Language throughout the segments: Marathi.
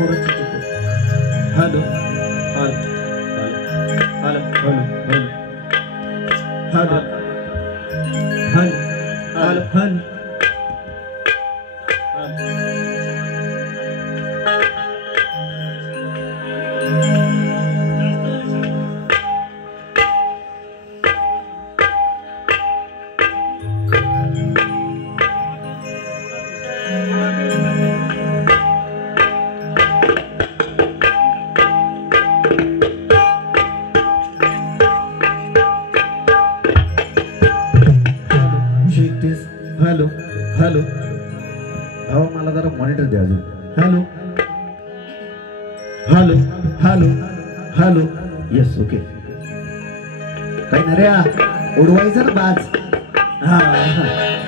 Hello hello hello hello hello hello hello hello hello hello भावा मला जरा मॉनिटर द्या अजून hello hello hello hello yes okay काय ना रे उडवायचं ना बाज हा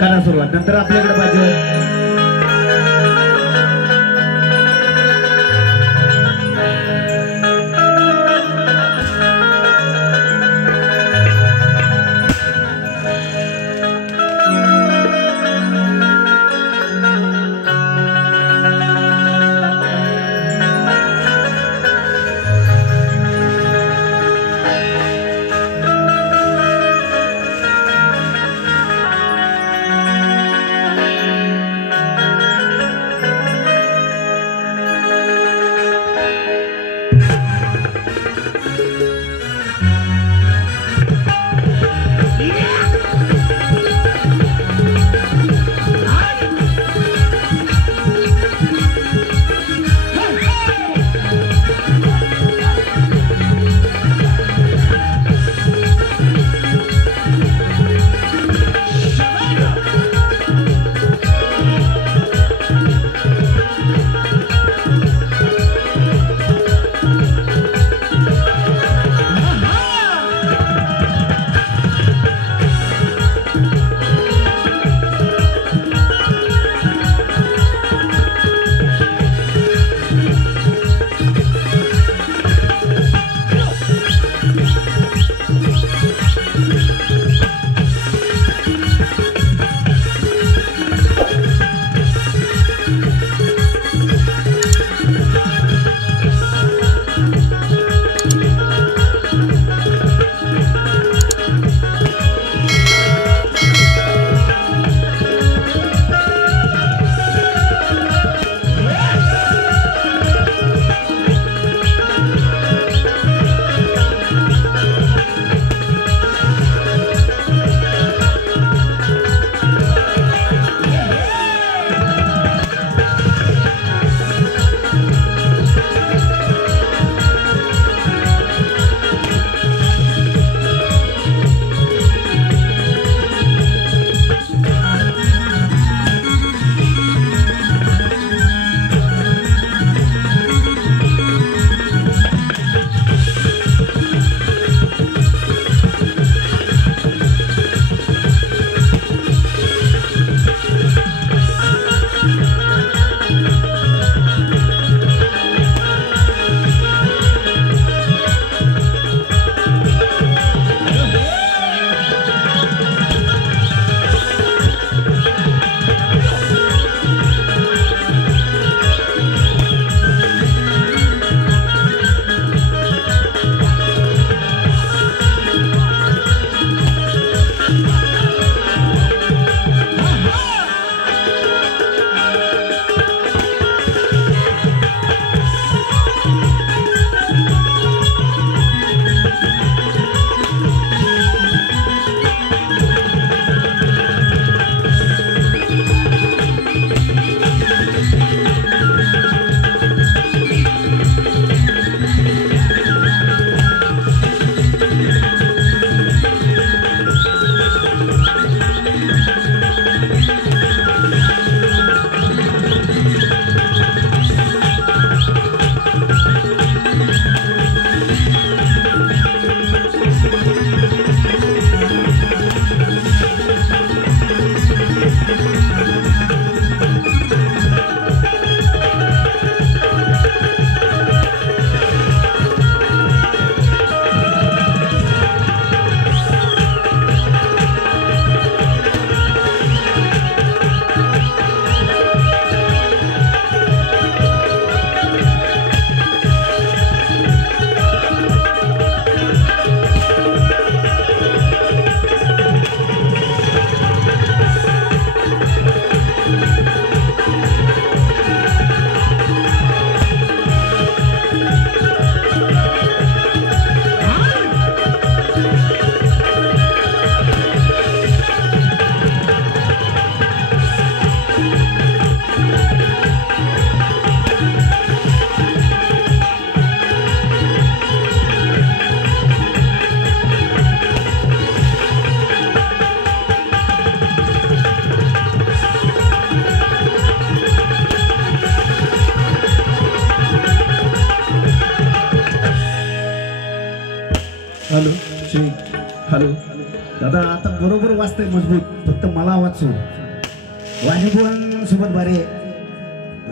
करा सुरुवात नंतर आपल्याकडे बाजू हॅलो चेक हॅलो दादा आता बरोबर वाजतंय मजबूत फक्त मला आवाज सोड वाजेबुवांसोबत बारे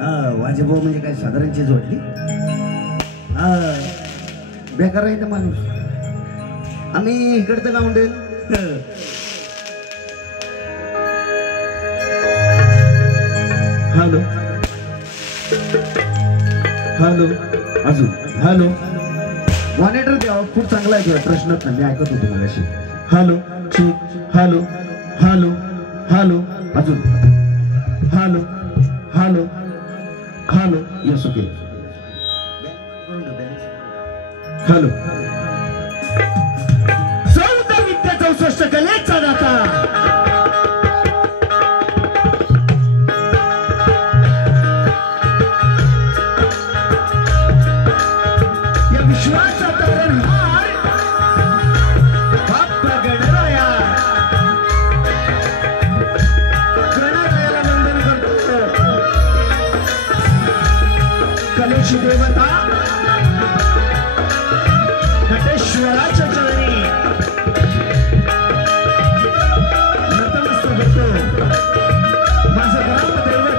हा वाजेबुवा म्हणजे काय साधारण चीज वाटली हा बेकार आहे ना माणूस आम्ही इकडचं गावंडेल हॅलो हॅलो अजून हॅलो मॉनिटर द्यावं खूप चांगला आहे तुला प्रश्नच नाही मी ऐकत होतो मगाशी hello check hello hello hello अजून hello hello hello yes okay hello 14 Vidya 64 कलेचा दाता या विश्वाचा तारणहार बाप्पा गणराया गणरायाला वंदन करतो कलेची देवता नटेश्वराच्या चरणी नतमस्तक होतो माझं ग्रामदैवत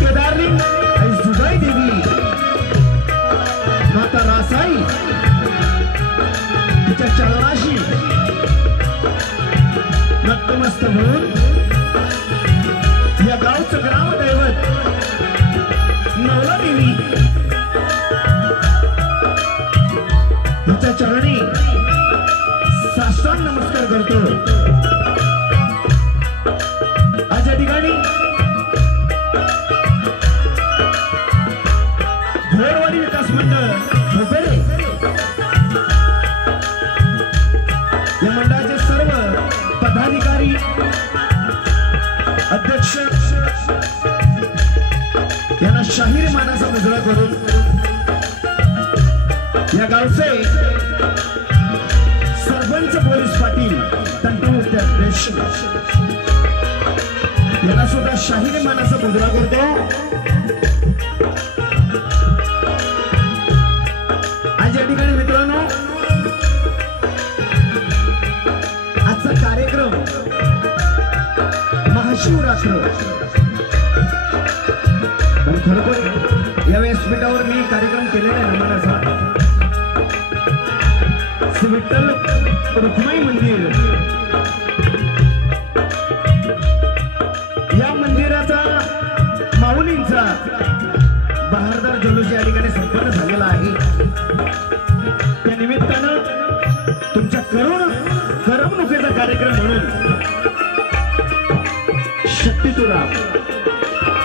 केदारनी आणि सुजाई देवी माता रासाई तिच्या चरणाशी नतमस्तक होऊन या गावचं ग्रामदैवत नवला देवी तिच्या चरणी साष्टांग नमस्कार करतो आज या ठिकाणी घोरवाडी विकास मंडळ भोपेरे या मंडळाचे सर्व पदाधिकारी अध्यक्ष यांना शाहीर मानाचा मुजरा करून या गावचे सरपंच पोलीस पाटील तंटमुक्त अध्यक्ष यांना सुद्धा शाहीर मानाचा मुजरा करतो आज या ठिकाणी मित्रांनो आजचा कार्यक्रम महाशिवरात्र पण खरोखर या व्यासपीठावर मी कार्यक्रम केलेला आहे नमनाचा विठ्ठल रुक्माई मंदिर या मंदिराचा माऊलींचा बहारदार जल्लोष या ठिकाणी संपन्न झालेला आहे त्या निमित्तानं तुमच्या करमणुकीचा कार्यक्रम म्हणून शक्तितुला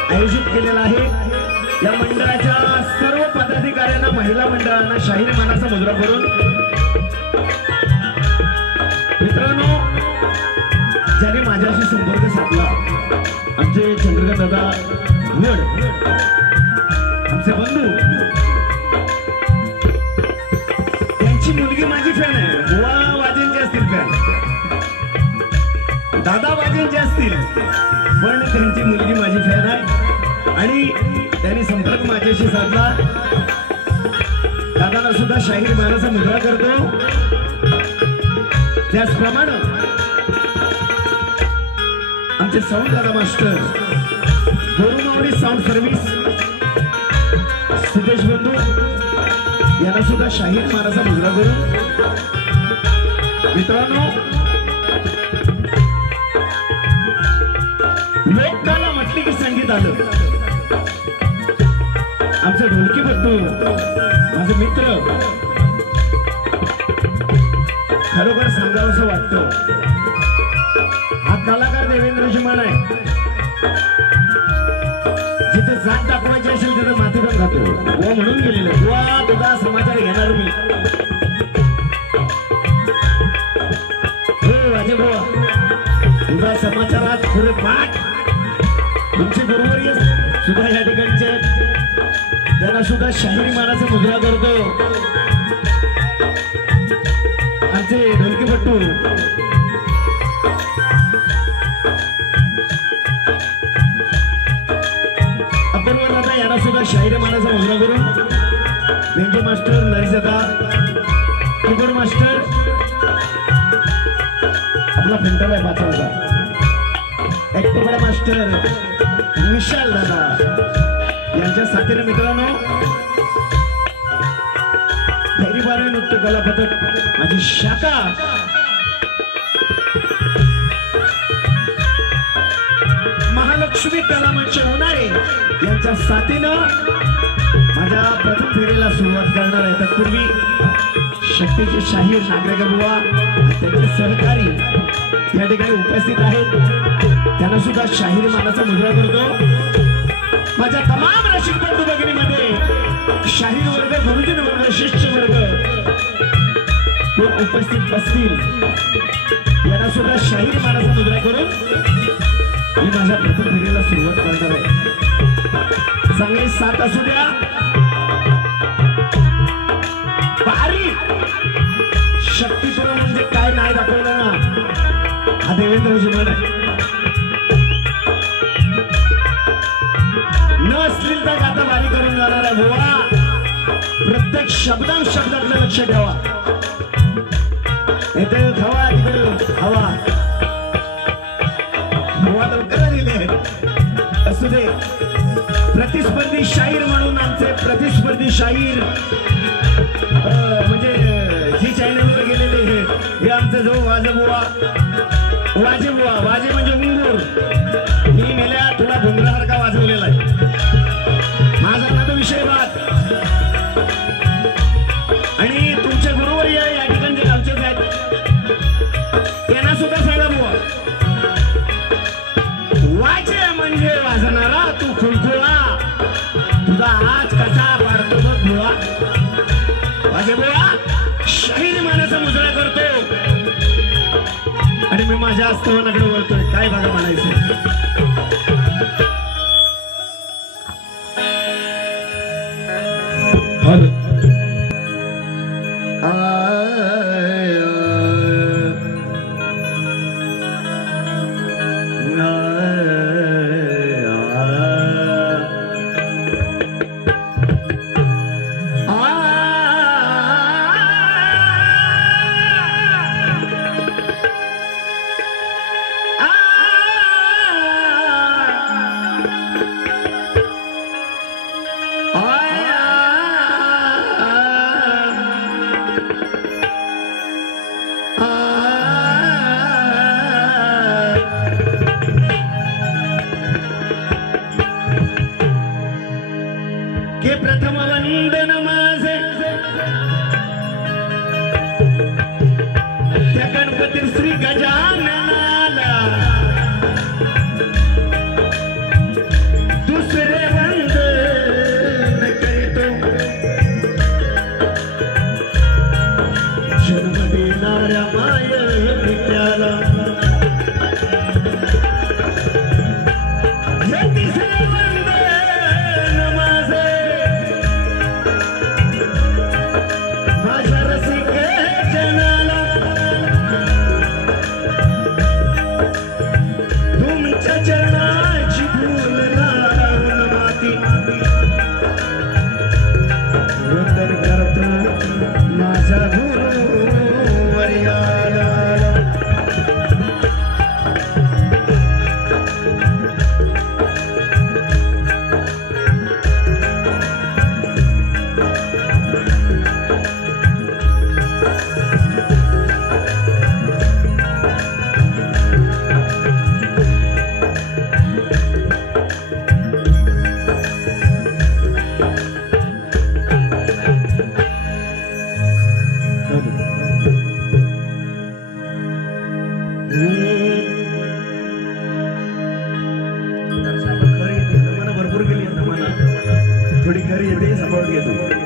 आयोजित केलेला आहे या मंडळाच्या सर्व पदाधिकाऱ्यांना महिला मंडळांना शाहीर मानाचा मुजरा करून मित्रांनो ज्याने माझ्याशी संपर्क साधला आमचे चंद्रकांत दादा वड आमचे बंधू त्यांची मुलगी माझी फॅन आहे बुवा वाजेंचे असतील फॅन दादा वाजेंचे असतील पण त्यांची मुलगी माझी फॅन आहे आणि त्यांनी संपर्क माझ्याशी साधला दादाला सुद्धा शाहीर मानाचा मुजरा करतो त्याचप्रमाणे आमचे साऊंड दादा मास्टर गोरुमावडी साऊंड सर्व्हिस सिद्धेश बंधू यांना सुद्धा शाहीर मानाचा मुजरा करून मित्रांनो लोककला म्हटली की संगीत आलं आमचे ढोलकी बंधू माझे मित्र खरोखर सांगावंसं वाटतं हा कलाकार देवेंद्र शिमान आहे जिथे जात दाखवायची असेल तिथे माती पण खातो बुवा म्हणून गेलेले बुवा तुझा समाचार घेणार मी हो वाजे बुवा तुझा समाचारात पुरे पाठ तुमचे गुरुवर्य सुद्धा या ठिकाणचे त्यांना सुद्धा शाहीर मानाचा मुजरा करतो आमचे ढोलकीपट्टू अपूर्व दादा यांना सुद्धा शाहीर मानाचा मुजरा करून बेंजो मास्टर नरिजदा कीबोर्ड मास्टर आपला फिल्टर आहे 5,000 ऍक्टिव्ह मास्टर विशाल दादा यांच्या साथीने मित्रांनो फेरीवारी नृत्य कला पथक माझी शाखा महालक्ष्मी कला मंच होणारे यांच्या साथीनं माझ्या प्रथम फेरीला सुरुवात करणार आहे. तत्पूर्वी शक्तीचे शाहीर नागरिक बुवा त्यांचे सहकारी या ठिकाणी उपस्थित आहेत. त्यांना सुद्धा शाहीर मानाचा मुद्रा करतो. माझ्या तमाम रसिक बंधू भगिनीमध्ये शाहीर वर्ग गुरुजन वर्ग शिष्य वर्ग उपस्थित असतील. यांना सुद्धा शाहीर मानाचा मुद्रा करून मी माझ्या प्रथम फेरीला सुरुवात करणार आहे. चांगली साथ असू द्या. भारी शक्तीपुरा म्हणजे काय नाही दाखवलं ना हा देवेंद्रजी म्हण आहे. न अश्लीलता गाता भारी करून जाणार आहे बुवा. प्रत्येक शब्दातलं लक्ष ठेवा. इथे हवा तिकडे हवा असू दे. प्रतिस्पर्धी शाहीर म्हणून आमचे प्रतिस्पर्धी शाहीर म्हणजे जी चॅनलवर गेलेले हे आमचं जो वाजेबुवा वाजे म्हणजे घुंगूर. मी मेल्या तुला घुंगरासारखा वाजवलेला आहे. माझा ना तो विषय बात. आणि तुमचे गुरुवर या ठिकाणी गावचेच आहेत त्यांना सुद्धा सांगा बुवा वाजे म्हणजे वाजणारा तू खुळखुळा तुझा आज कसा पाडतो बघ बुवा. वाजे बुवा शाहीर मानाचा मुजरा करतो आणि मी माझ्या आस्थानाकडे वळतोय. काय बघा म्हणायचं. के प्रथम वंदन माझे त्या गणपती श्री गजाननाला. दुसरे वंदन करीतो जन्म देणाऱ्या माय पित्याला. थोडी खरी येते सांभाळून घेतो.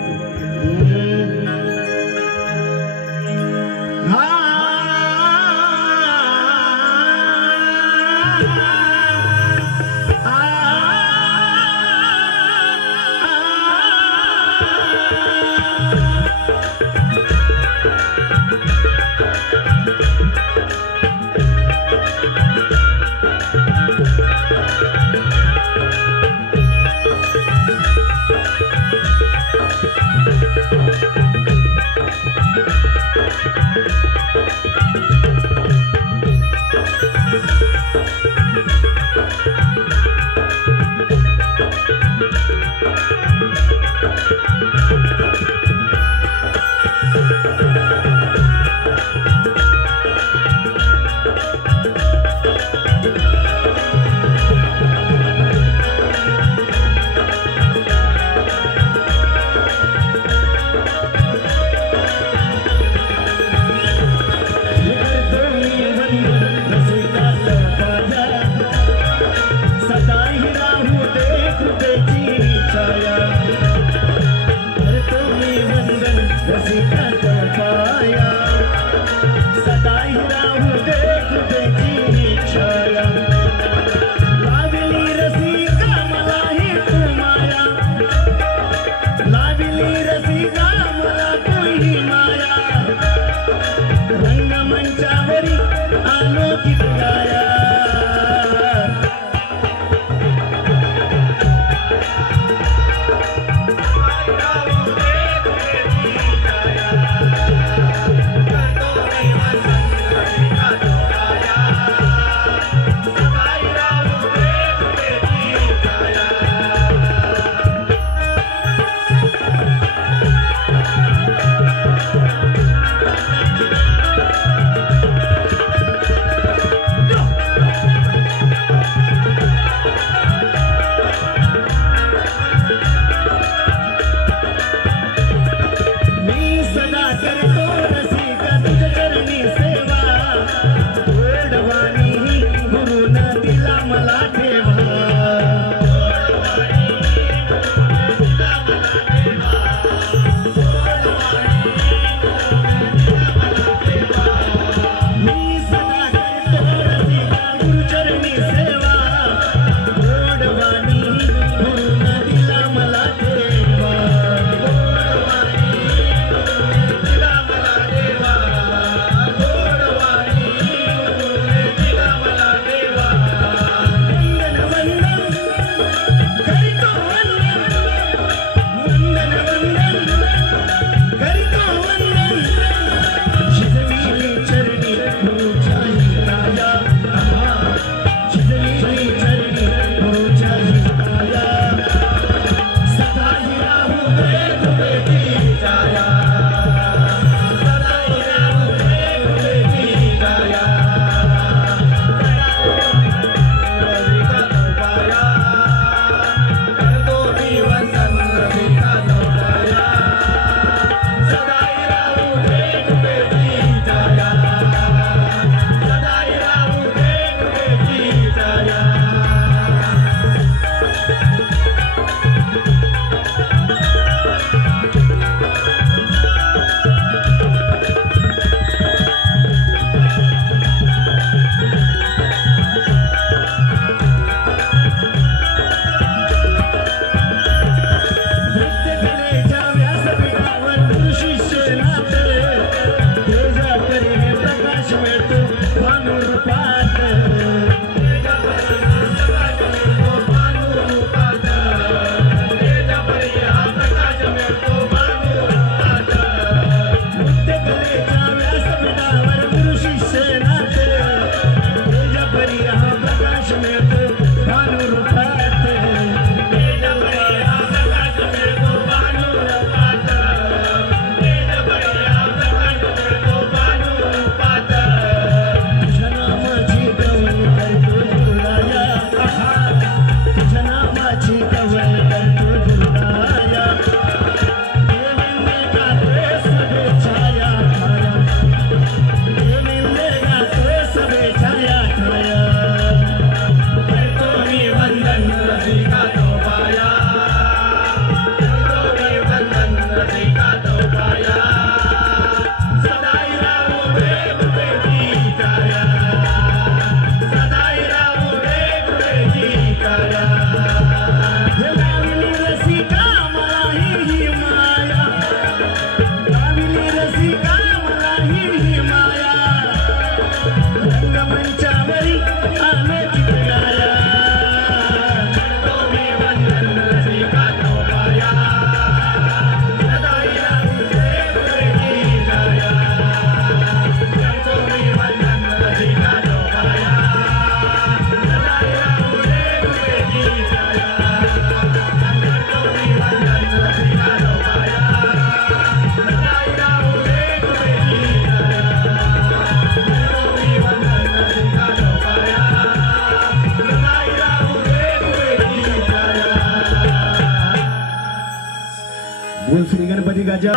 बोल श्री गणपती गजा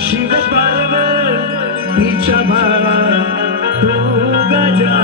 शिव पार्वतीच्या बाळा तू गजा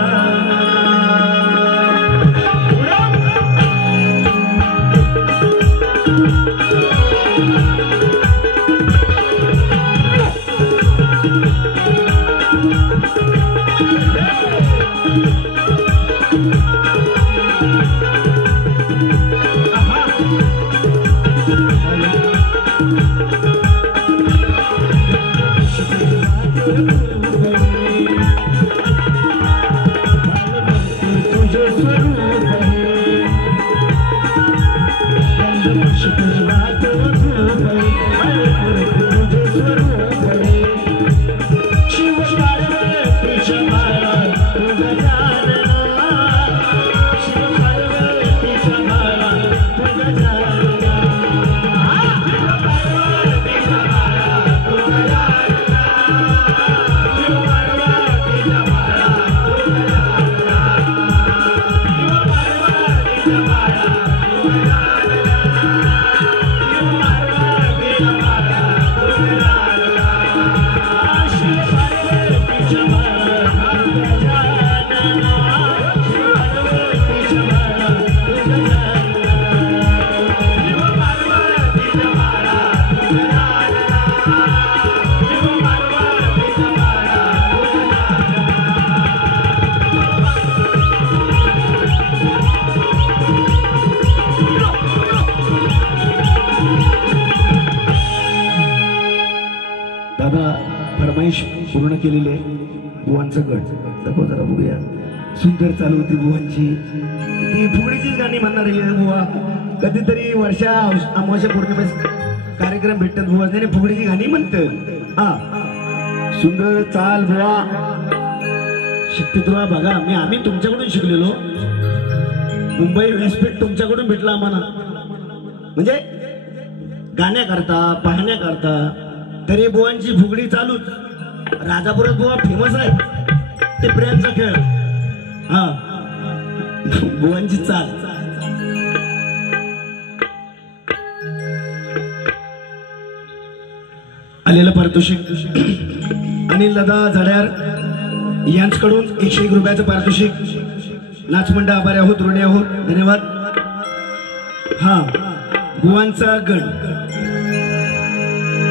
पूर्ण केलेले बुवांचं गट दाखव जरा बघूया सुंदर चालू होती बुवांची ती फुगडीचीच गाणी म्हणणार आहे बुवा कधीतरी वर्षा अमावस्या पौर्णिमेस कार्यक्रम भेटतात बुवा त्याने फुगडीची गाणी म्हणतात हा सुंदर चाल बुवा शक्तिद्रोह बघा आम्ही तुमच्याकडून शिकलेलो मुंबई व्यासपीठ तुमच्याकडून भेटला आम्हाला म्हणजे गाण्याकरता पाहण्याकरता तरी बुवांची फुगडी चालूच राजापुरात बुवा फेमस आहे ते प्रेमचा खेळ हा बुवांची चाल आलेलं पारितोषिक अनिल दादा जड्यार यांच्याकडून 101 रुपयाचं पारितोषिक नाचमंडळ आभारी आहोत ऋणी आहोत धन्यवाद हा बुवांचा गण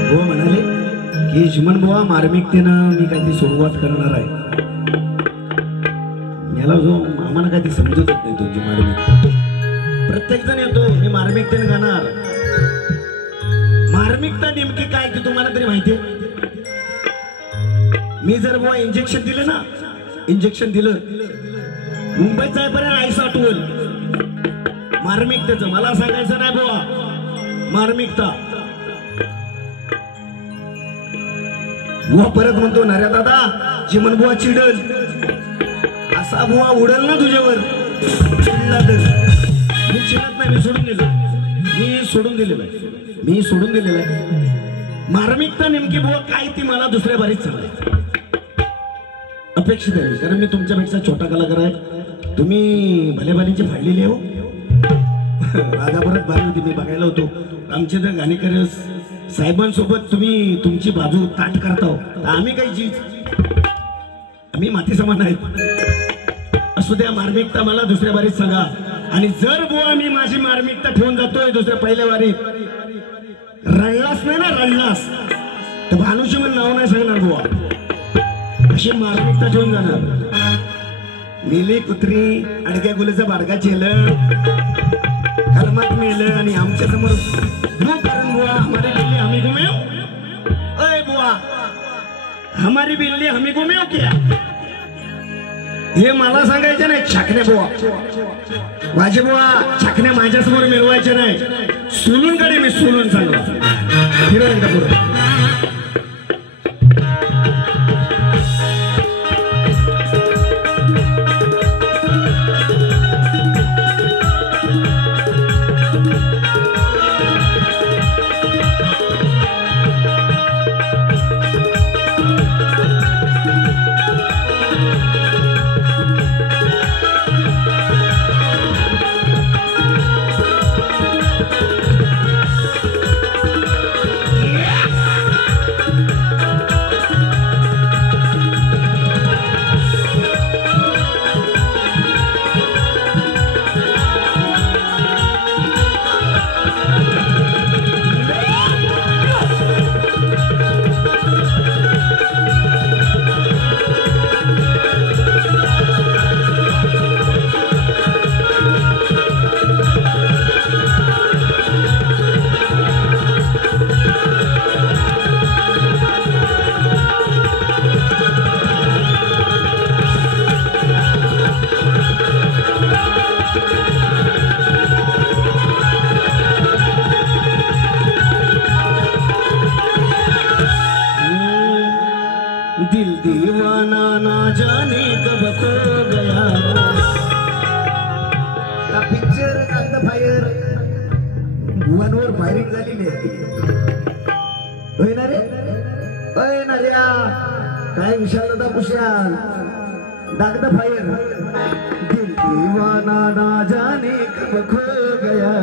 बुवा म्हणाले की चिमण बुवा मार्मिकतेनं मी काय ती सुरुवात करणार आहे याला जो आम्हाला काय ती समजतच नाही तुमची मार्मिकता प्रत्येक जण येतो मी मार्मिकतेनं गाणार मार्मिकता नेमकी काय ती तुम्हाला तरी माहिती मी जर बुवा इंजेक्शन दिलं ना इंजेक्शन दिलं मुंबईत जायपर्यंत आईस आठवल मार्मिकतेचं मला सांगायचं नाही बुवा मार्मिकता बुवा परत म्हणतो नाऱ्या दादा चिमण बुवा चिडल असा बुवा उडल ना तुझ्यावर चिडला तर मी चिडत नाही मी सोडून दिलेलं आहे मार्मिकता नेमकी बुवा काय ती मला दुसऱ्या बारीच सांगायचं अपेक्षित आहे कारण मी तुमच्यापेक्षा छोटा कलाकार आहे तुम्ही भलेबालीची फाडलेली हो राजाभरात बारी होती मी बघायला होतो आमचे तर गाणेकर साहेबांसोबत तुम्ही तुमची बाजू ताट करता आम्ही काही चीज आम्ही माती समान आहेत असू द्या मार्मिकता मला दुसऱ्या बारीत सांगा आणि जर बुवा मी माझी मार्मिकता ठेवून जातोय दुसऱ्या पहिल्या बारीत रडलास नाही ना रडलास तर भानुची मला नाव नाही सांगणार बुवा अशी मार्मिकता ठेवून जाणार मेली कुत्री अडक्या गुलेचा बाडगा चेलं कर्मात मेलं आणि आमच्या समोर बुआ हमारी बिल्ली हमी घुमेओ ओए बुआ हमारी बिल्ली हमी घुमेओ क्या हे मला सांगायचे नाही छाकणे बुवा वाजे बुवा छाकणे माझ्यासमोर मिळवायचे नाही सोलून कडे मी सोलून सांगला फिरो एकदा पुढे पिक्चर कागद फायर भुवनवर फायरिंग झालेली आहे. होय ना रे, होय ना रे. काय विशालता कुशाल दागद फायर. दिल दीवाना ना जाने कब खो गया.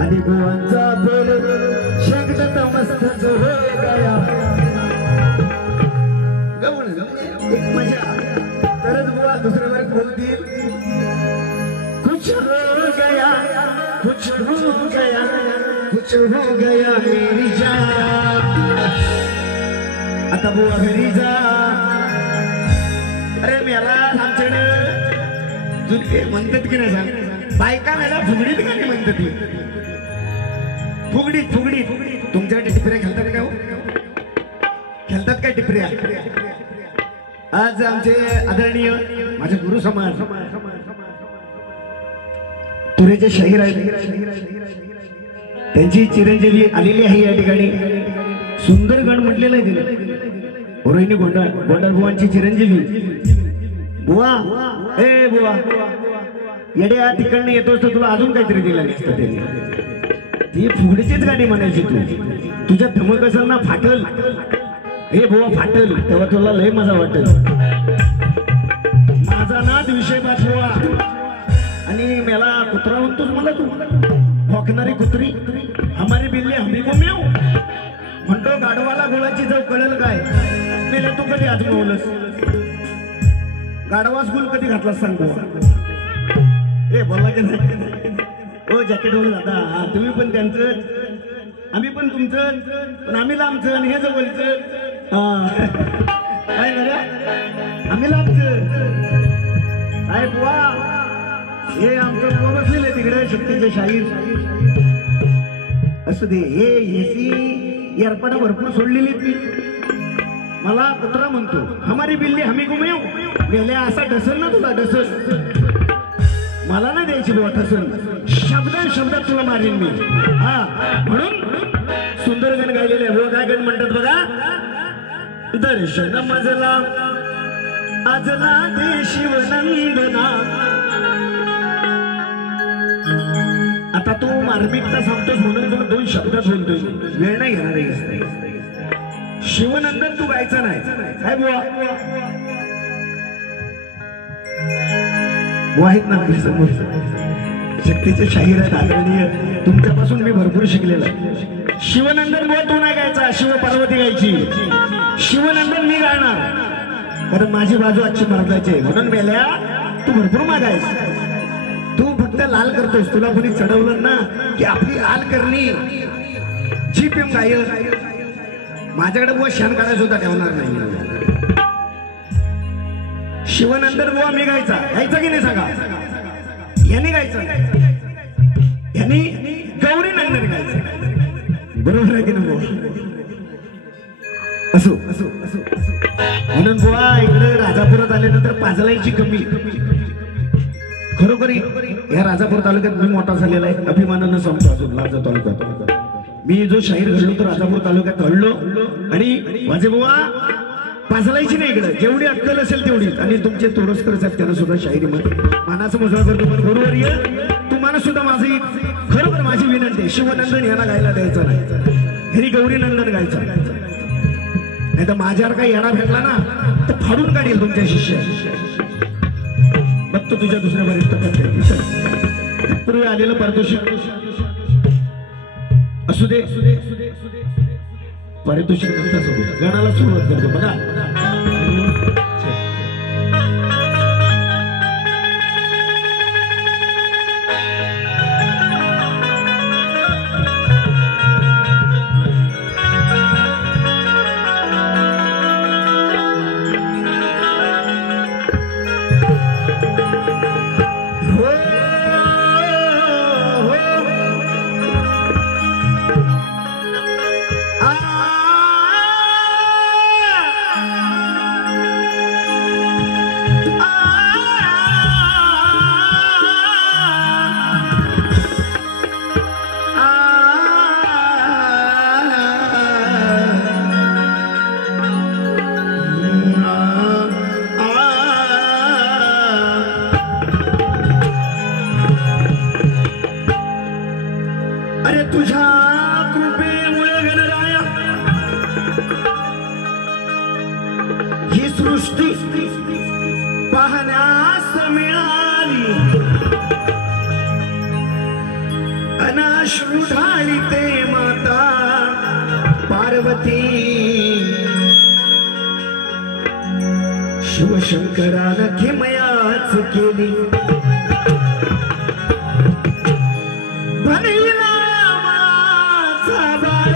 आणि बुवांचा बोल शेंगदाणा मस्त जो हो गया. गवण एक मजा. तरच बुवा दुसऱ्या वर बोलतील. कुछ हो गया, कुछ हो गया, कुछ हो गया मेरी जान. आता बुवा घरी जा. अरे मेला आमच्याकडे जुने म्हणतात की नाही सांग, बायका मेला फुगडीत गाणी म्हणतात ती. फुगडीत फुगडीत. तुमच्याकडे टिपऱ्या खेळतात का हो? खेळतात काय टिपऱ्या? आज आमचे आदरणीय माझे गुरु समाज तुरेचे शाहीर आहेत, त्यांची चिरंजीवी आलेली आहे या ठिकाणी. सुंदर गण म्हटलेलं आहे तिला. रोहिणी गोंडल, गोंडल बुवांची चिरंजीवी. बुवा ए बुवा येड्या तिकडनं येतोस तर तुला अजून काहीतरी दिलं नसतं त्यांनी. ती फुगडीचीच गाणी म्हणायची. तू तुझ्या धमक असेल ना फाटल. हे बुवा फाटल तेव्हा तुला लय मजा वाटेल. माझा नाद विषय बुवा. आणि मला कुत्रा म्हणतोस मला तू. भोकणारी कुत्री. हमारी बिल्ली हमी को म्याऊ म्हणतो. गाढवाला गुळाची चव कळेल काय? मेले तू कधी आजमावलंस? गाढवास गुल कधी घातला सांग बुवा. ए बोला की नाही? ओ जॅकेट वाला दादा, तुम्ही पण त्यांचं, आम्ही पण तुमचं, पण आम्ही लांबचं आणि हे जवळचं. काय ना आम्ही लांबचं. काय बुवा हे आमचं बुवा बसलेले तिकडे शक्तीचे शाहीर. असू दे. हे एसी एअरपडा भरपूर सोडलेली ती. मला कुत्रा म्हणतो. हमारी बिल्ली हमी घुमेव. मेल्या असा डसल ना तुला डसल. मला नाही द्यायची बुवा ठसन. शब्दात तुला मारीन मी. हा म्हणून सुंदर गण गायलेले आहे. बुवा काय गण म्हणतात बघा. दर्शन मजला आजला दे शिवनंदना. आता तू मार्मिकता सांगतोस म्हणून तुला दोन शब्दात बोलतोय. वेळ नाही घेणार आहे. शिवनंदन तू गायचं नाही काय बुवा? आहेत ना आपल्या समोर शक्तीचे शाहीर आहेत आदरणीय. तुमच्यापासून मी भरपूर शिकलेला आहे. शिवनंदन बुवा तू नाही गायचा, शिव पार्वती गायची. शिवनंदन मी गाणार कारण माझी बाजू आजची मार्गाची. म्हणून मेल्या तू भरपूर मागायस. तू फक्त लाल करतोस. तुला कोणी चढवलं ना की आपली लाल करणी जी प्रेम गायक. माझ्याकडे बुवा शान काढायचं होता ठेवणार नाही. शिवनंदन बुवा मी गायचा. गायचा की नाही सांगा? यांनी गायचं, यांनी गौरी नंदन गायचं. बरोबर आहे की नाही बुवा? असो असो असो. म्हणून बुवा इकडे राजापुरात आल्यानंतर पाजलायची कमी. खरोखर या राजापूर तालुक्यात मी मोठा झालेला आहे. अभिमानानं सांगतो. अजून लाजा तालुक्यात मी जो शाहीर घडलो तो राजापूर तालुक्यात घडलो. आणि माझे बुवा पाजलायची नाही इकडे. जेवढी अक्कल असेल तेवढीच. आणि तुमचे तोडसकर साहेब त्यांना सुद्धा शाहिरीमध्ये मानाचा मुजरा करतो. पण बरोबर ये तुम्हाला सुद्धा माझी खरोखर माझी विनंती. शिवनंदन यांना गायला द्यायचं नाही. ह्यांनी गौरी नंदन गायचं. नाही तर माझ्यावर काही येणा भेटला ना तर फाडून काढेल तुमच्या शिष्य. बघतो तुझ्या दुसऱ्या वरिष्ठ पूर्वी आलेलं पारितोषिक असू दे. पारितोषिक नंतर गाण्याला सुरुवात करतो बघा. पार्वती शिवशंकरानं किमयाच केली बनविला माझा बाळ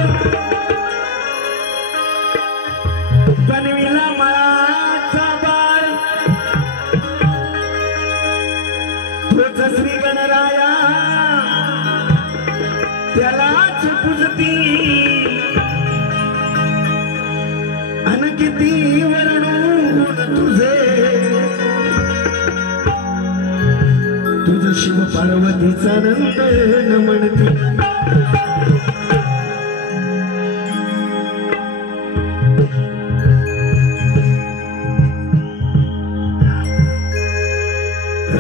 बनविला माझा बाळ तोच श्री गणराया त्यालाच पूजती अन किती वर्णून तुझे तुझ शिव पार्वतीचा नंदन म्हणते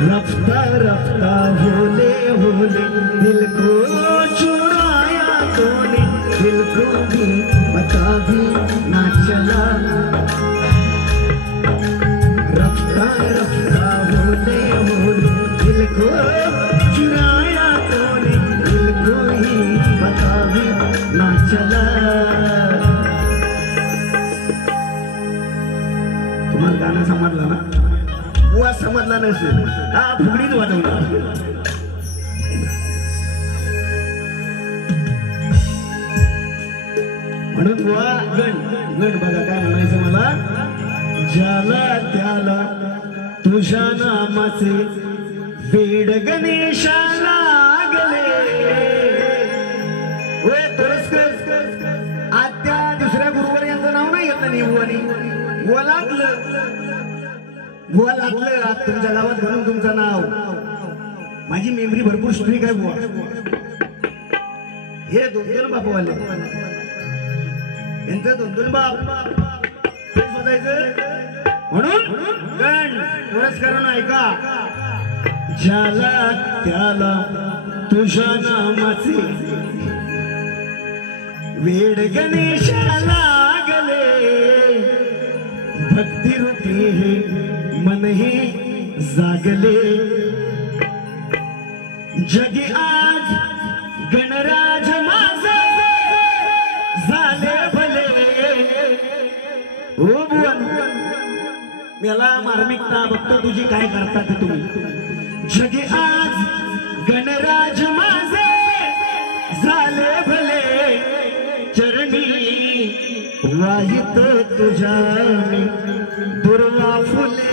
रफ्ता रफ्ता होले होले दिल को चुराया तूने दिल को भी पता भी ना चला रफ्ता रफ्ता होले होले दिल को चुराया तूने दिल को ही पता भी ना चला तुम्हाला गाणं समजलं ना बुवा समजला नसेल हा फुगडीच वाजवला म्हणून बुवा गण गण बघा काय म्हणायचं मला ज्याला त्याला तुझ्या नामाचे वेड गणेशा लागले आज त्या दुसऱ्या गुरुवर यांचं नाव नाही घेतलं नाही बुवानी बुवा लागलं आज तुमच्या गावात म्हणून तुमचं नाव माझी मेमरी भरपूर स्ट्रिक आहे बुवा हे दोन बापवाले यांचं दोन बाप म्हणून गण पुरस्कारानं ऐका ज्याला त्याला तुझ्या नामाचे वेड गणेशा लागले भक्ती रूपी हे मन ही जागले जगी आज गणराज माझे झाले भले ओ बुवा मला मार्मिकता बघतो तुझी काय करतात तुम्ही जगी आज गणराज माझे झाले भले चरणी वाहित तुझ्या दुर्वा फुले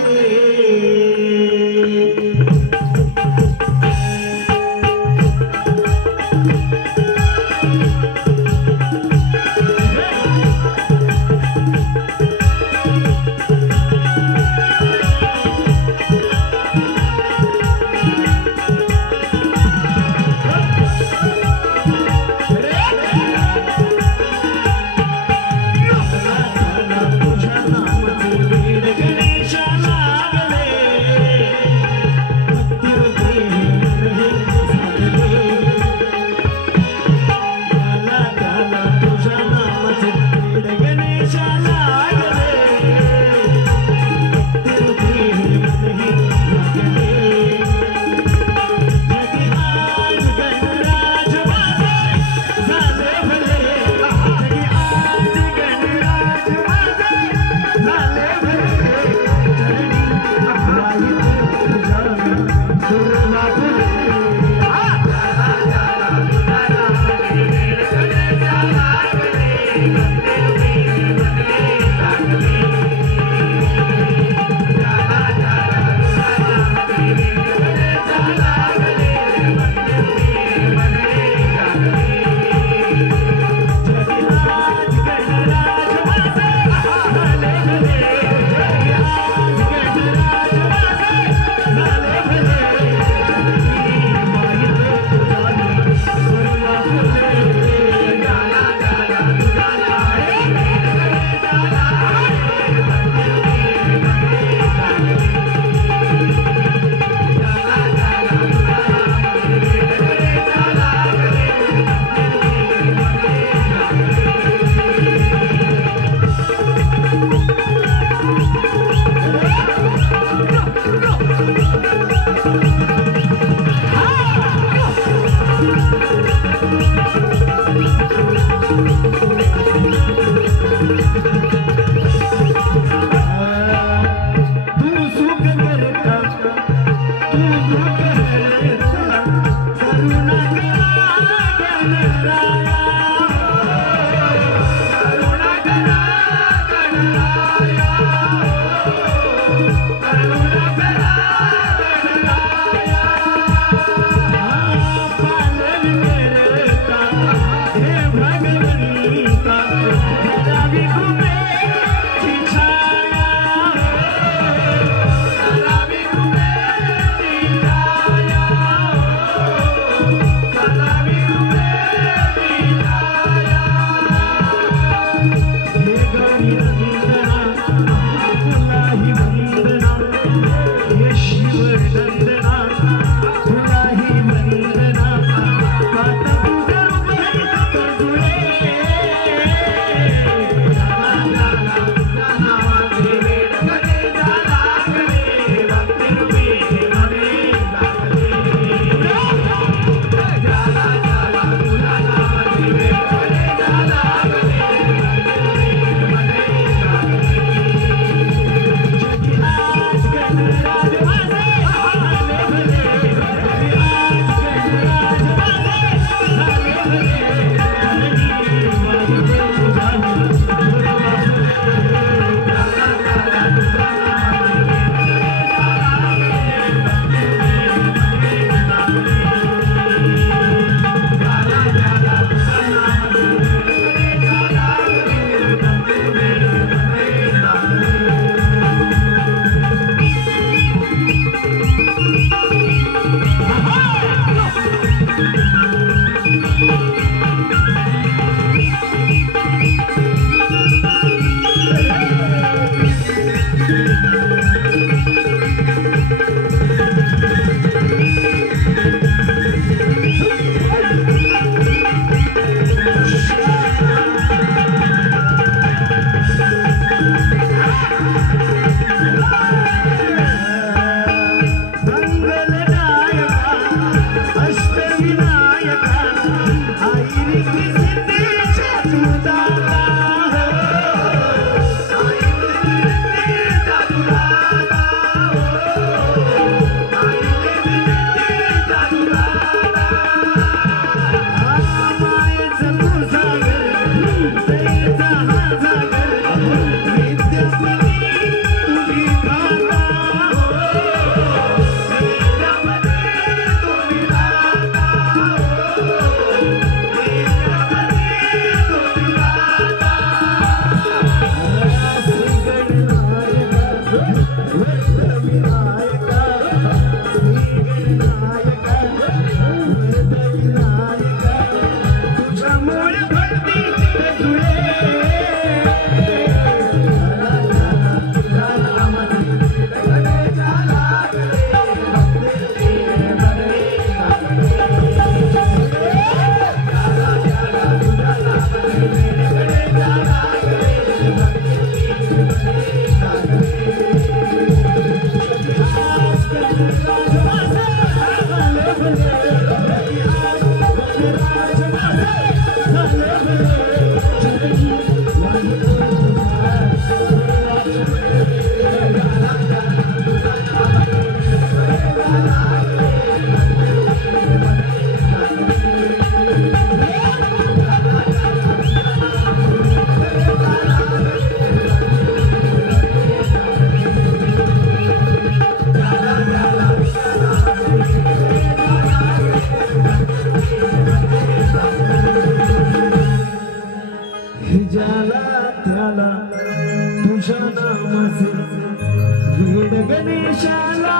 गणेशाला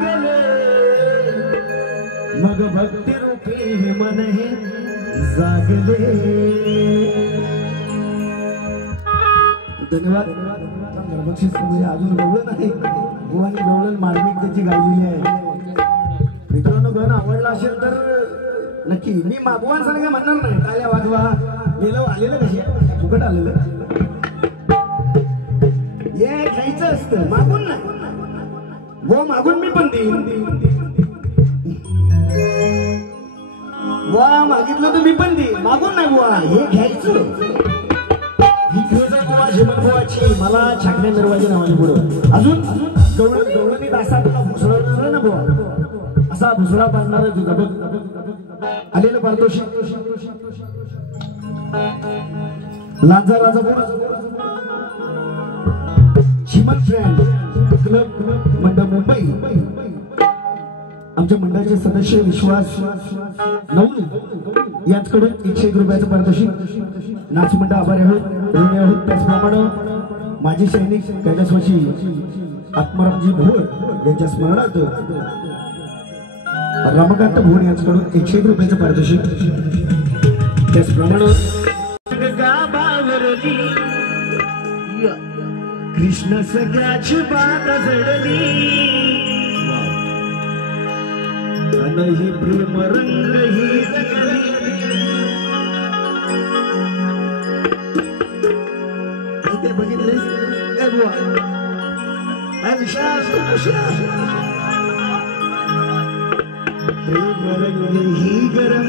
गेले मग भक्ती रूपी हे मन हे जागले. धन्यवाद. बक्षीस अजून गवळण नाही, बुवानी गवळण मार्मिक त्याची गायलेली आहे. मित्रांनो गाणं आवडलं असेल तर नक्की मी बुवांसारखं म्हणणार नाही, टाळ्या वाजवा. गेलं आलेलं कशी फुकट आलेलं हे घ्यायचं असतं, मागून नाही. वो मागून मी पण देईन, वा मागितलं तर मी पण देईन, मागून नाही. बुवा हे घ्यायचं. ही फिरोजा बुवा जेमन बुवाची मला छाकण्या दरवाजे नावाने पुढं अजून गवळणी दासा तुला मुसळवलं ना बुवा असा दुसरा बांधणार आहे तुझा बघ आलेलं पारितोषिक लांजा राजा बुवा चिमन फ्रेंड क्लब मंडळ मुंबई आमच्या मंडळाचे सदस्य विश्वास नवलू यांच्याकडून 101 रुपयाचं पारितोषिक नाच मंडळ आभारी आहोत ऋणी आहोत त्याचप्रमाणे माजी सैनिक कैलासवासी आत्मारामजी भोर यांच्या स्मरणार्थ रमाकांत भोर यांच्याकडून 101 रुपयाचं पारितोषिक त्याचप्रमाणे कृष्ण सगळ्याची बात जडली अनही प्रेम रंग ही ते बघितले प्रेम रंग ही गरम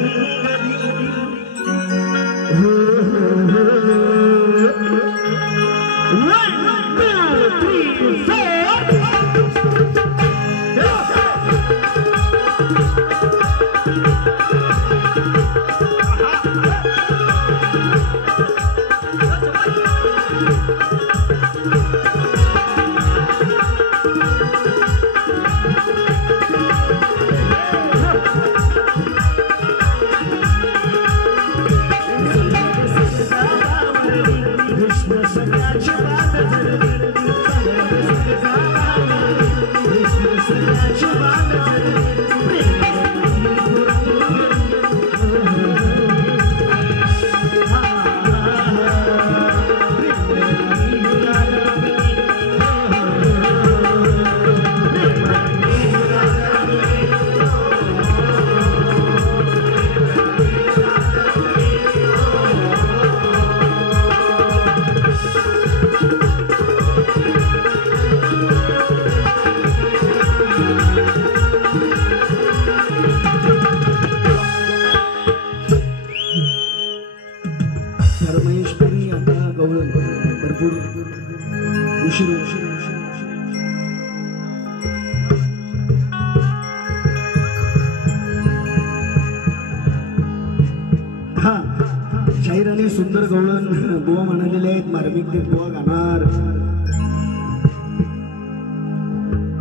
शाहीराने सुंदर गवळण बुवा म्हणालेले आहेत मार्मिक ते बुवा गाणार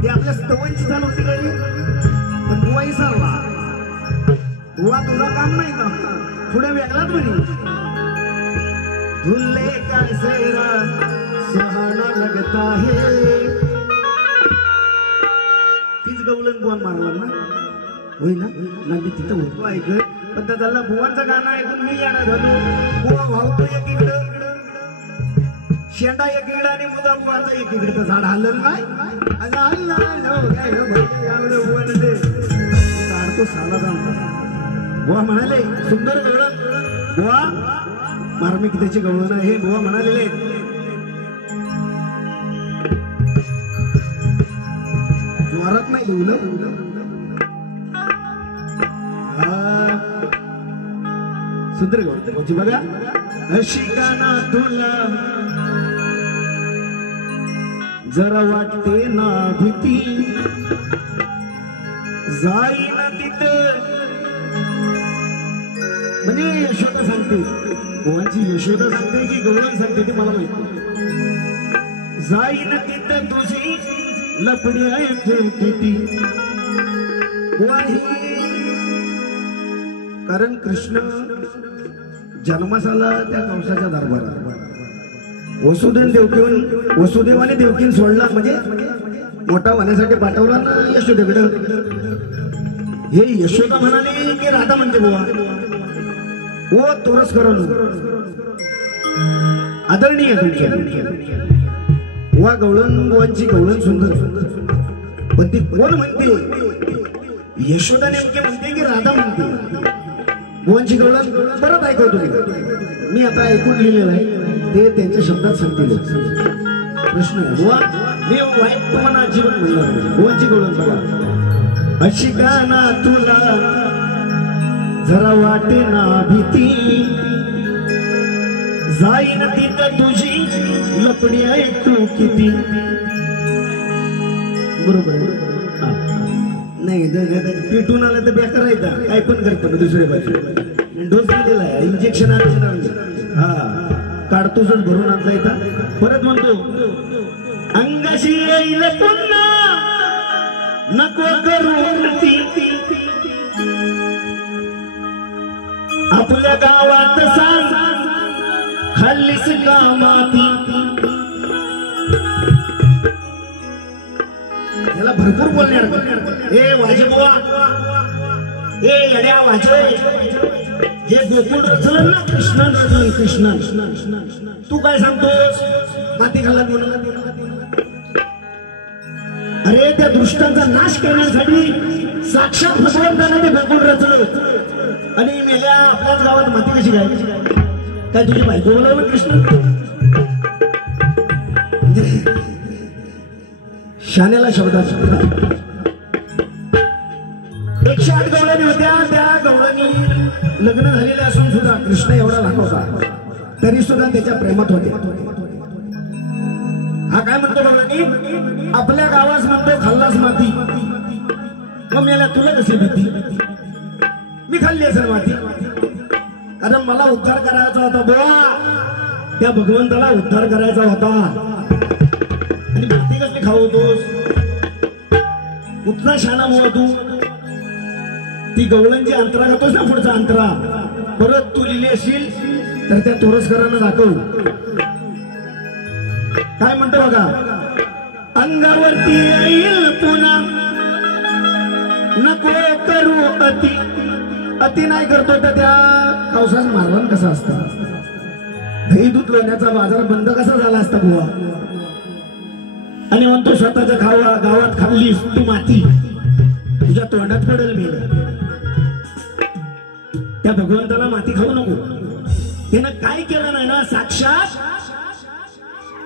ते आपल्या स्तवांची चालू होती काही पण बुवाही सारवा बुवा तुझा काम नाही का पुढे वेगळाच म्हणे धुल्ले का सेरा सुहाना लगता है तीच गवळण बुवा मारला ना होय ना मी तिथं होतो ऐकत पण त्याला बुवांचं गाणं ऐकून मी येणार झालो बुवा वाहतो एकीकडं शेंडा एकीकडं आणि मुदा बुवांचा एकीकडं झाड हल्लं नाही काढतो साला जाणतो बुवा म्हणाले सुंदर गवळण बुवा मार्मिक त्याची गवळण आहे बुवा म्हणालेले जोरात नाही लिहिलं सुंदर गवळण बघा अशी गाना तुला जरा वाटते ना भीती जाईन तिथं म्हणजे यशोदा सांगते बुवांची यशोदा सांगते की गवळण सांगते ते मला माहिती जाईन तिथं तुझी लपडी आहे किती कारण कृष्ण जन्मास आला त्या कंसाच्या दरबारात वसुदेवाने देवकीन सोडला म्हणजे मोठा होण्यासाठी पाठवला ना यशोदेकडे हे यशोदा म्हणाले की राधा म्हणते बुवा ओ तोरस करो आदरणीय बुवा गवळण बुवांची गवळण सुंदर पण ती कोण म्हणते यशोदा नेमके म्हणते की राधा म्हणते बुवांची गवळण परत ऐकवतो मी आता ऐकून लिहिलेलं आहे ते त्यांच्या शब्दात सांगतील प्रश्न आहे बुवा मी वाईट तुम्हाला अजिबात म्हणणार बुवांची गवळण बघा अशी गाना तुला जरा वाटे ना भीती जाईन तिथं तुझी लपडी ऐकू किती बरोबर नाही पेटून आलं तर बेकार आहे का काय पण करतो दुसऱ्या बाजू डोस दिलेला आहे इंजेक्शन हा काढतोच भरून आणता येतात परत म्हणतो अंगाशी येईल पुन्हा नको करू आपल्या गावात सांग खाल्लीस का माती याला भरपूर बोलणार ए वाजे बुवा ए येड्या वाजे हे गोकुळ रचलं ना कृष्णन रचलं कृष्ण तू काय सांगतोस माती खाल्ला म्हणून अरे त्या दृष्टांचा नाश करण्यासाठी साक्षात भगवंताने ते गोकुळ रचलं आणि मेल्या आपल्याच गावात माती कशी काय तुझी बायको बोलावलं कृष्ण शानेला शब्दात 108 गवळणी होत्या त्या गवळणी लग्न झालेले असून सुद्धा कृष्ण एवढा लाखोचा तरी सुद्धा त्याच्या प्रेमात होते हा काय म्हणतो गवळणी आपल्या गावास म्हणतो खाल्लास माती मग मेल्या तुला कशी भीती मी खाल्ली असेल माती कारण मला उद्धार करायचा होता बुवा त्या भगवंताला उद्धार करायचा होता आणि माती कसली खावतोस कुठला शाना मुळा तू ती गवळणची अंतरा खातोस ना पुढचा अंतरा परत तू लिहिली असेल तर त्या तोरसकरांना दाखव काय म्हणतो बघा अंगावरती येईल पुन्हा नको करू अति नाही करतो तर त्या पावसाच मारवण कसा असता दही दूध लोण्याचा बाजार बंद कसा झाला असता बुवा आणि म्हणतो स्वतःच्या गावात खाल्लीस तू माती तुझ्या तोंडात पडेल मी त्या भगवंताला माती खाऊ नको त्यानं काय केलं नाही ना साक्षात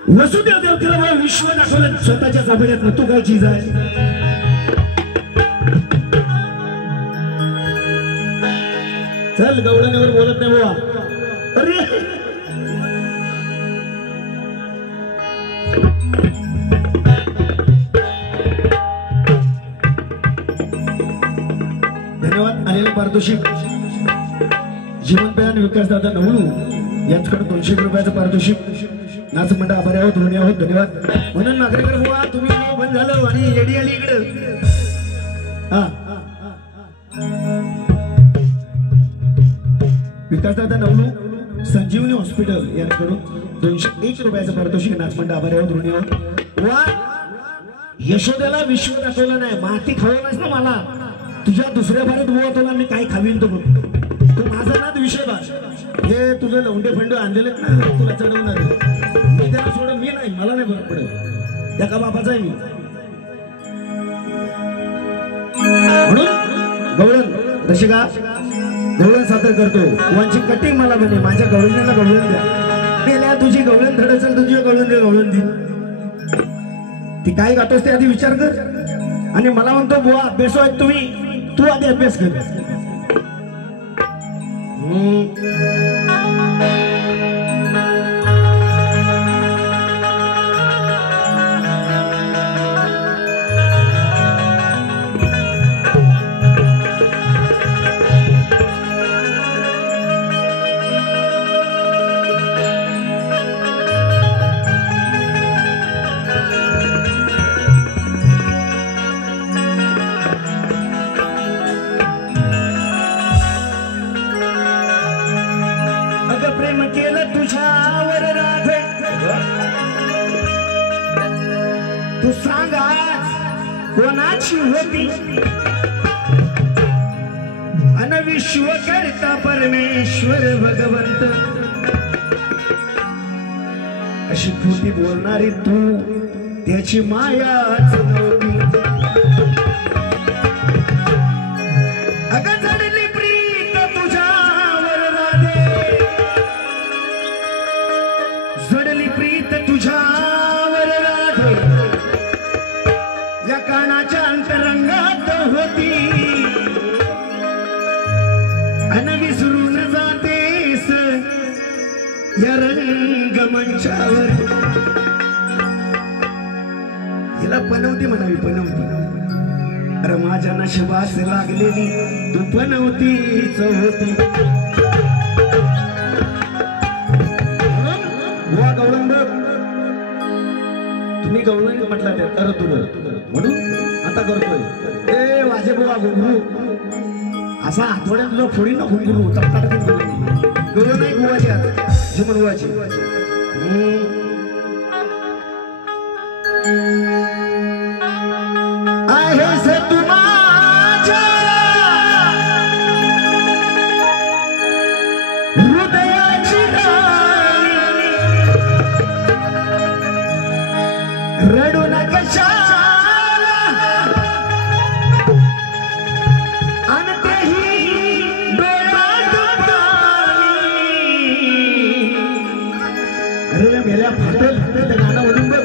वसुदेव देवतेला विश्व दाखवलं स्वतःच्या साबण्यात तू काय चीज आहे चल गवळणीवर बोलत नाही बुवा अरे धन्यवाद आलेले पारितोषिक जीवनदान विकास दादा नवलू यांच्याकडे 200 रुपयाचं पारितोषिक नाच मंडळ आभारी आहोत ऋणी आहोत धन्यवाद म्हणून नागरिकर बुवा तुम्ही बंद झालं आणि येडी आली इकडे हा विकासदादा नवलू संजीवनी हॉस्पिटल यांच्याकडून 201 रुपयाचं पारितोषिक नाच मंडळ आभारी आहोत ऋणी आहोत वा यशोदेला विश्व दाखवलं नाही माती खावलास ना मला तुझ्या दुसऱ्या बारीत बुवा तुला मी काय खावीन तो माझा नाद विषय बा हे तुझं लवंडे फंड आणलेलेच ना तुला चढवणार मी त्याला सोडून मी नाही मला नाही बरं पडेल त्या का बापाचा आहे मी म्हणून गवळण रशिका गवळण सादर करतो वांची कटिंग मला म्हणे माझ्या गवळणीला गवळण द्या गेल्या तुझी गवळण धड असेल तुझी गवळण दे ती काय गातोस ते आधी विचार कर आणि मला म्हणतो बुवा अभ्यास आहेत तुम्ही तू आधी अभ्यास कर तू सांग कोणाची होती अन विश्व करता परमेश्वर भगवंत अशी खोटी बोलणारी तू त्याची मायाच नव्हती अगं जडली प्रीत तुझ्यावर राधे जडली प्रीत तुझ्यावर राधे या कानाच्या अंतरंगात होती अन विसरून जातेस या रंगमंचावर हिला पनवती म्हणावी पनवती अरे माझ्या नशिबास लागलेली तू पण होतीच होती. वा गवळण तुम्ही गवळण म्हटलं ते तर तुला म्हणून आता करतोय ए वाजे बुवा घुंगरू असा आठवड्यात तुला फोडी ना घुंगरू चपटाटून गवळण नाही गुवाची जीवन गुवाची. आहेस तू माझ्या हृदयाची राणी रडू नका कशाला आणतेही डोळ्यात पाणी. अरे मेल्या फाटेल ते गाणं म्हणून बघ.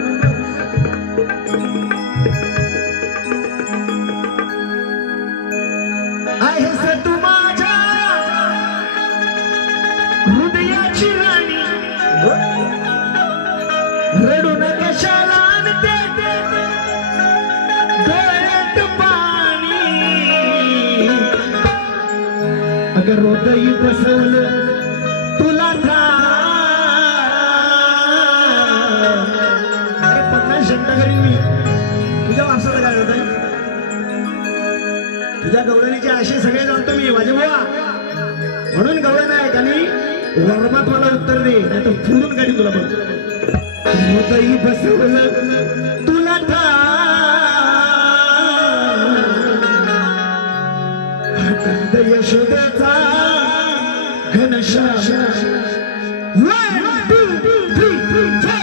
आहेस तू माझ्या हृदयाची राणी रडू न कशाला आणते डोळ्यात पाणी. अगर हृदय बसवलं तुला अरे 50 घरी मी तुझ्या वासाला काय होत तुझ्या गवळणीचे आशे सगळे जाणतो मी माझे बुवा म्हणून गवळण आहे का नाही वर्मात मला उत्तर दे नाही तर फुरून काढी तुला बघ. हृदय बसवलं तुला यशोदेचा घनश्याम. 1 2 3 4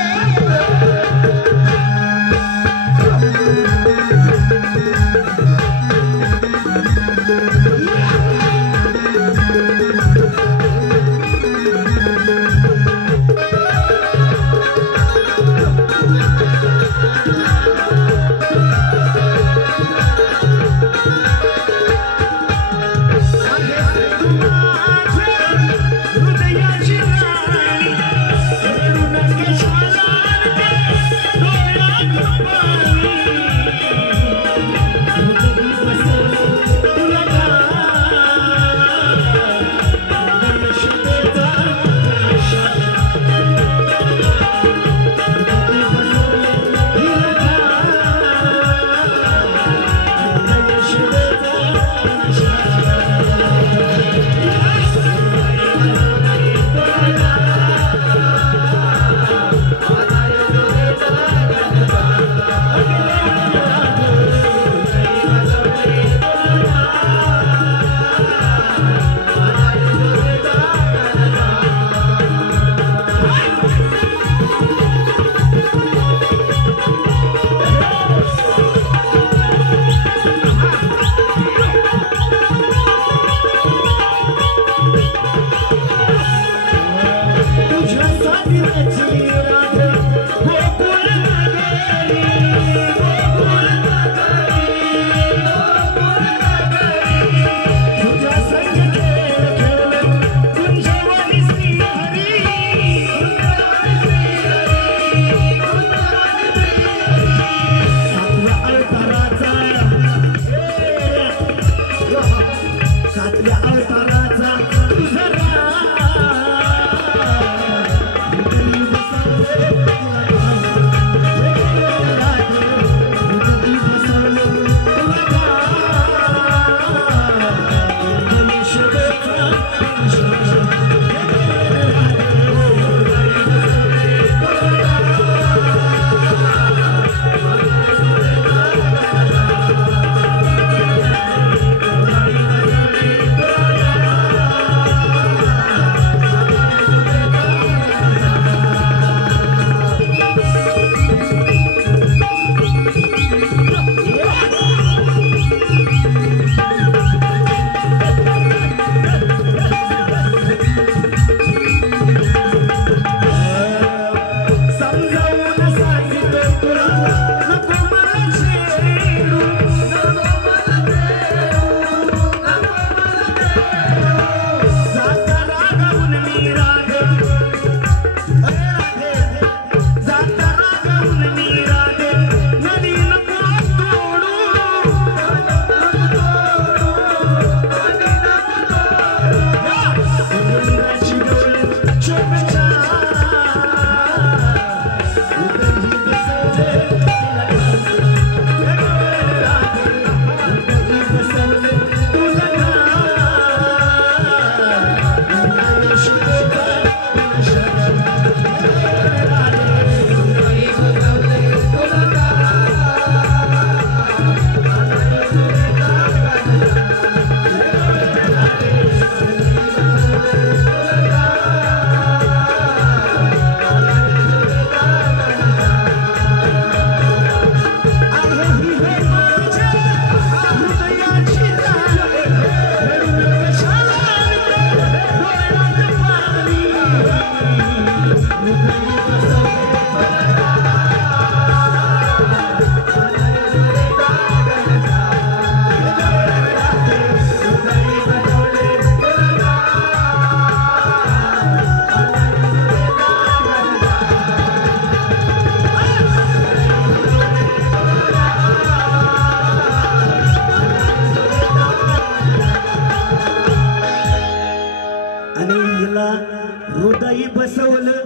विठोबाई बसवलं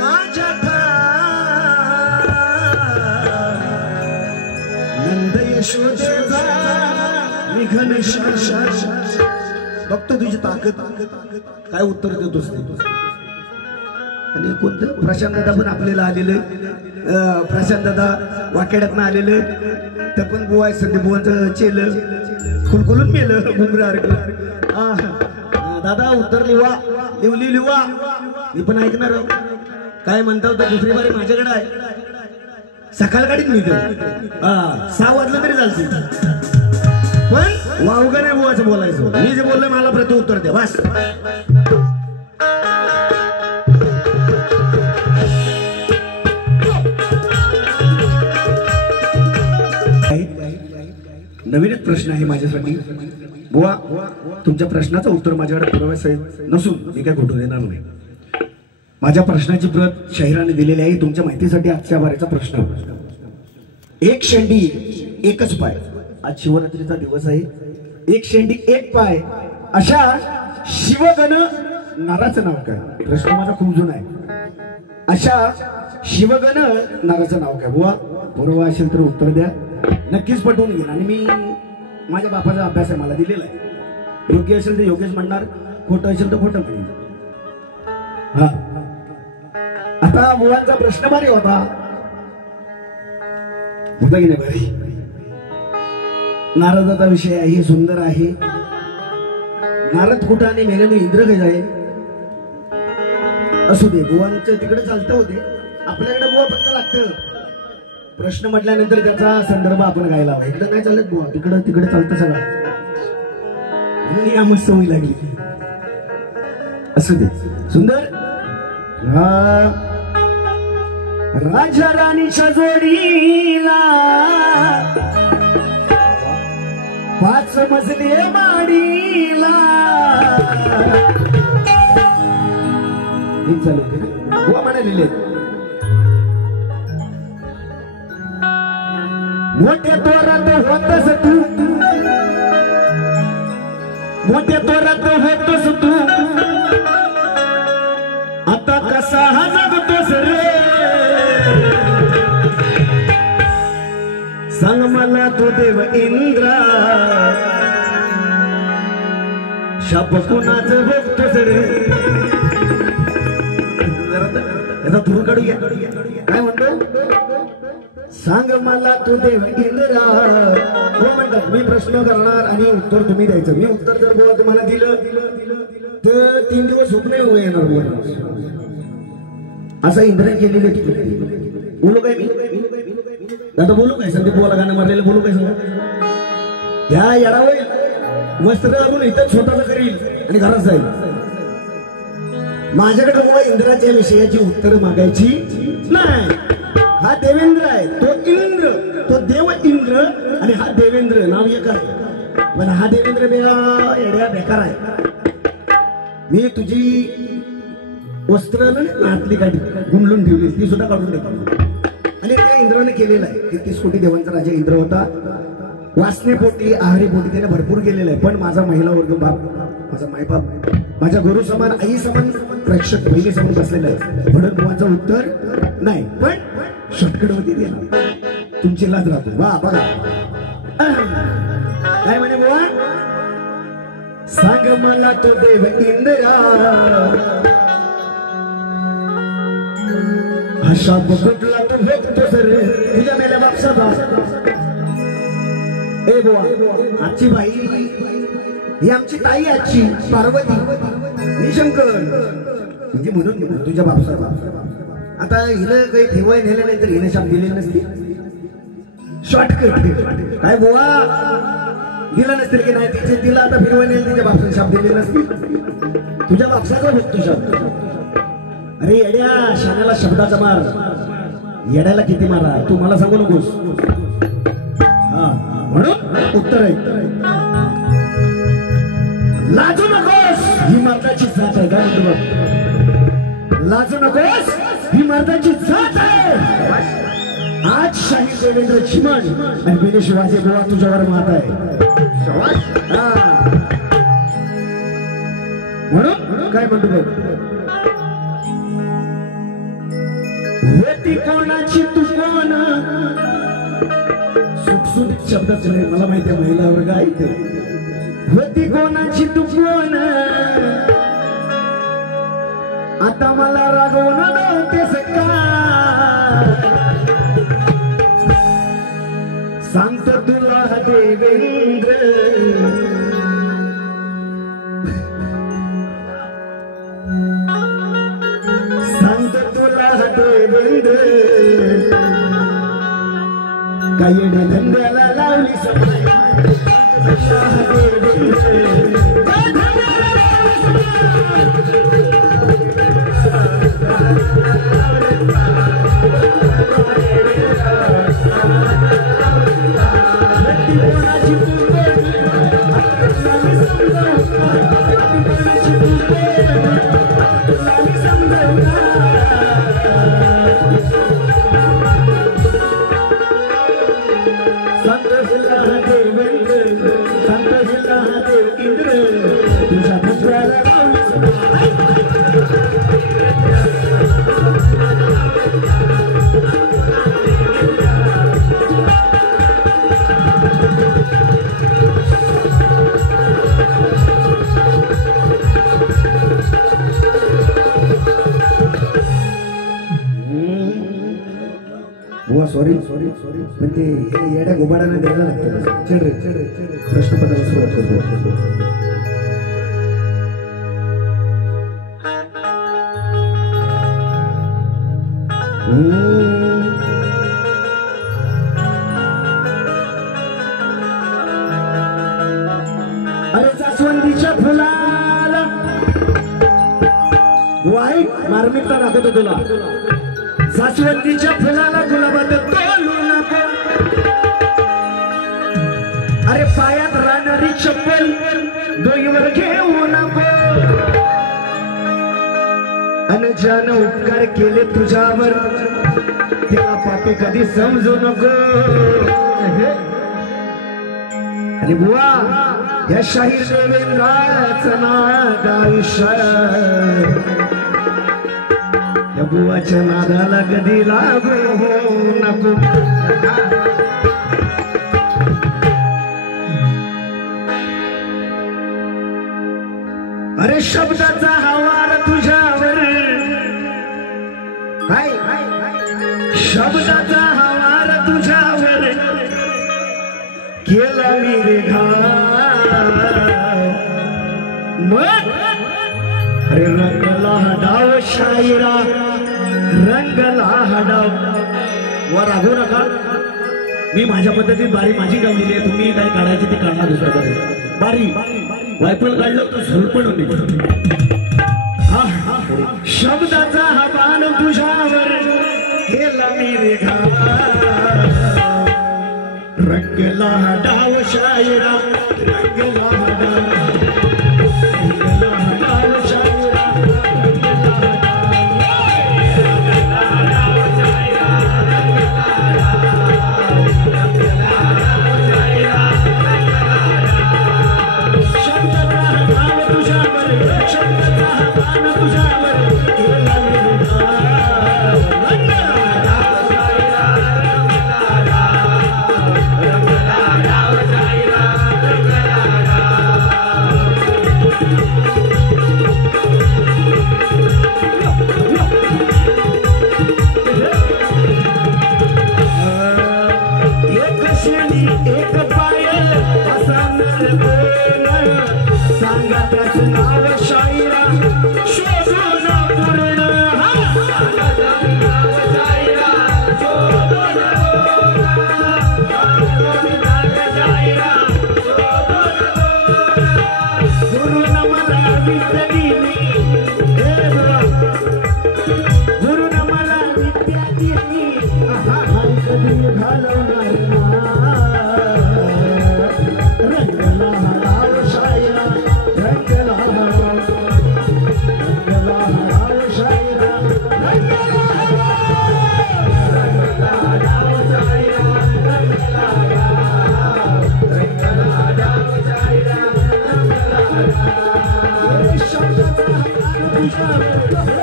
माझ्या नंद यशोदेचा निघन बघतो तुझी ताकद काय उत्तर देतोस ते. आणि कोणतं प्रशांत दादा पण आपल्याला आलेले प्रशांत दादा वाकेड्यातनं आलेले ते पण बुवा आहे सध्या बुवाचं चेल खुलखुलून मेलं बुमरार दादा उत्तर लिवली लिवा मी पण ऐकणार काय म्हणता होतं दुसरी बारी माझ्याकडे आहे सकाळ गाडीत मी 6 वाजलं तरी चालते पण वावगा नाही बुवाचं बोलायचं मी जे बोललोय मला प्रत्युत्तर दे बस. नवीनच प्रश्न आहे माझ्यासाठी बुवा तुमच्या प्रश्नाचं उत्तर माझ्याकडे पुराव्यासहित नसून मी काय खोटं देणार नाही. माझ्या प्रश्नाची प्रत शाहिराने दिलेली आहे तुमच्या माहितीसाठी. आजच्या वारीचा प्रश्न एक शेंडी एकच पाय. आज शिवरात्रीचा दिवस आहे. एक शेंडी एक पाय अशा शिवगण नाराचं नाव काय. प्रश्न माझा खूप जुना आहे. अशा शिवगण नाराचं नाव काय बुवा बरोबर असेल तर उत्तर द्या. नक्कीच पटवून घेईन आणि मी माझ्या बापाचा अभ्यास आहे मला दिलेला आहे. योग्य असेल तर योग्यच म्हणणार खोटं असेल तर खोटं म्हणेन. हा आता बुवांचा प्रश्न भारी होता की नाही भारी. नारदाचा विषय आहे सुंदर आहे. नारद कुठं आणि मेल्याने इंद्र काय जाईल असू दे. बुवांचं तिकडे चालतं होते आपल्याकडे बुवा फक्त लागतं. प्रश्न म्हटल्यानंतर त्याचा संदर्भ आपण गायला हवा. इकडे नाही चालत बुवा तिकडे तिकडे चालतं सगळं. मस्त सवय लागली असू दे. सुंदर राजा राणीच्या जोडीला 5 मजले माडीला हे चालू बुवा म्हणालेले मोठ्या तोरात होतस तू मोठ्या तोरात होतस तू आता कसा हा जगतोस रे सांग मला तो देव इंद्रा शाप कुणाचं बघतोस रे. याचा थोडं काढूया काय म्हणतो सांग मला तू देव इंद्रा. हो म्हणतात मी प्रश्न करणार आणि उत्तर तुम्ही द्यायचं. मी उत्तर जर बुवा तुम्हाला दिलं तर 3 दिवस झोप नाही उभे येणार असं इंद्राने केलेले. बोलू काय मी आता बोलू काय संदीप बुवाला गाणं मारलेलं बोलू काय सगळं त्या येडावं वस्त्र लागून इथं स्वतःच करील आणि घरात जाईल. माझ्याकडे बुवा इंद्राच्या विषयाची उत्तर मागायची नाही. हा देवेंद्र आहे तो इंद्र तो देव इंद्र आणि हा देवेंद्र नाव एक आहे पण हा देवेंद्र एड्या बेकार आहे. मी तुझी वस्त्र नातली काढली गुंडलून ठेवली ती सुद्धा काढून टाकली आणि त्या इंद्राने केलेलं आहे. 33 कोटी देवांचा राजा इंद्र होता. वासनेपोटी आहारीपोटी त्याने भरपूर केलेलं आहे. पण माझा महिला वर्ग बाप माझा मायबाप माझ्या गुरु समान आई समान प्रेक्षक बहिणी समान बसलेला आहे म्हणून बुवाचं उत्तर नाही. पण शॉर्टकट मध्ये देणार तुमची लाज राहतो. वा बघा काय म्हणे बुवा सांग मला तो देव इंद्रा हा शाप कुठला तू बघतो सर तुझ्या मेल्या बापसाचा. ए बुवा आजची बाई ही आमची ताई आजची पार्वती निशंकर म्हणजे म्हणून तुझ्या बापसाचा. आता हिला काही ठेवाय नेलं नाही तर हिने शाप दिलेली नसती. शॉर्टकट काय बुवा दिला नसतील की नाही तिला आता फिरवाय नेलं तिच्या बापसाने शाप दिलेली नसती. तुझ्या बापसाचा बघतो शाप. अरे येड्या शाण्याला शब्दाचा मार येड्याला किती मारा तू मला सांगू नकोस. हा म्हणून उत्तर आहे लाजू नकोस ही मर्दाची जात आहे. काय म्हणतो बघ लाजू नकोस ही मर्दाची जात आहे. आज शाही देवेंद्र चिमण आणि बिने शिवाजी बुवा तुझ्यावर मात आहे. म्हणून काय म्हणतो बघ कोणाची तू कोण सुटसुटीत शब्दात मला माहिती आहे महिला वर्ग ऐकते होती कोणाची तू कोण आता मला रागवून नव्हतेस का सांगतो तुला देवेंद्र सांगतो तुला देवेंद्र काही धंद्याला लावली सवय सॉरी पण ते येड्या घुबाडाने द्यायला लागतं चल रे प्रश्नपत्राला सुरुवात करतो अरे जास्वंदीच्या फुलाला वाईट मार्मिकता दाखवतो तुला जास्वंदीच्या फुलाला गुलाबात तोलू नको अरे पायात राहणारी चप्पल डोईवर घेऊ नको अन ज्यानं उपकार केले तुझ्यावर त्याला पापी कधी समजू नको आणि बुवा या शाहीर देवेंद्राचं नाद आयुष्य या बुवाच्या नादाला कधी लागू नको अरे शब्दाचा हवार तुझ्यावर शब्दाचा हवार तुझ्यावर केला मी रे मग अरे रंगला हडाव शायरा रंगला हडाव वर राहू नका मी माझ्या पद्धतीत बारी माझी गावलेली आहे तुम्ही काय काढायची ते काढणार दुसऱ्याकडे बारी वायपल काढलं तर झोलपण होते शब्दाचा हा बाण तुझ्यावर केला मी रे रंगला हडाव शायरा रंगला हडाव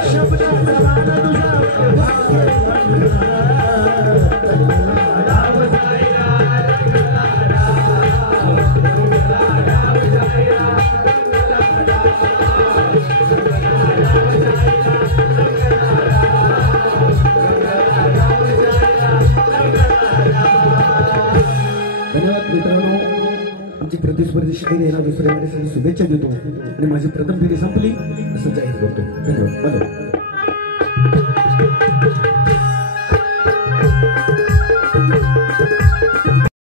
शब्द शाहीर यांना दुसऱ्या वेळेसाठी शुभेच्छा देतो आणि माझी प्रथम फेरी संपली असं जाहीर करतो. धन्यवाद.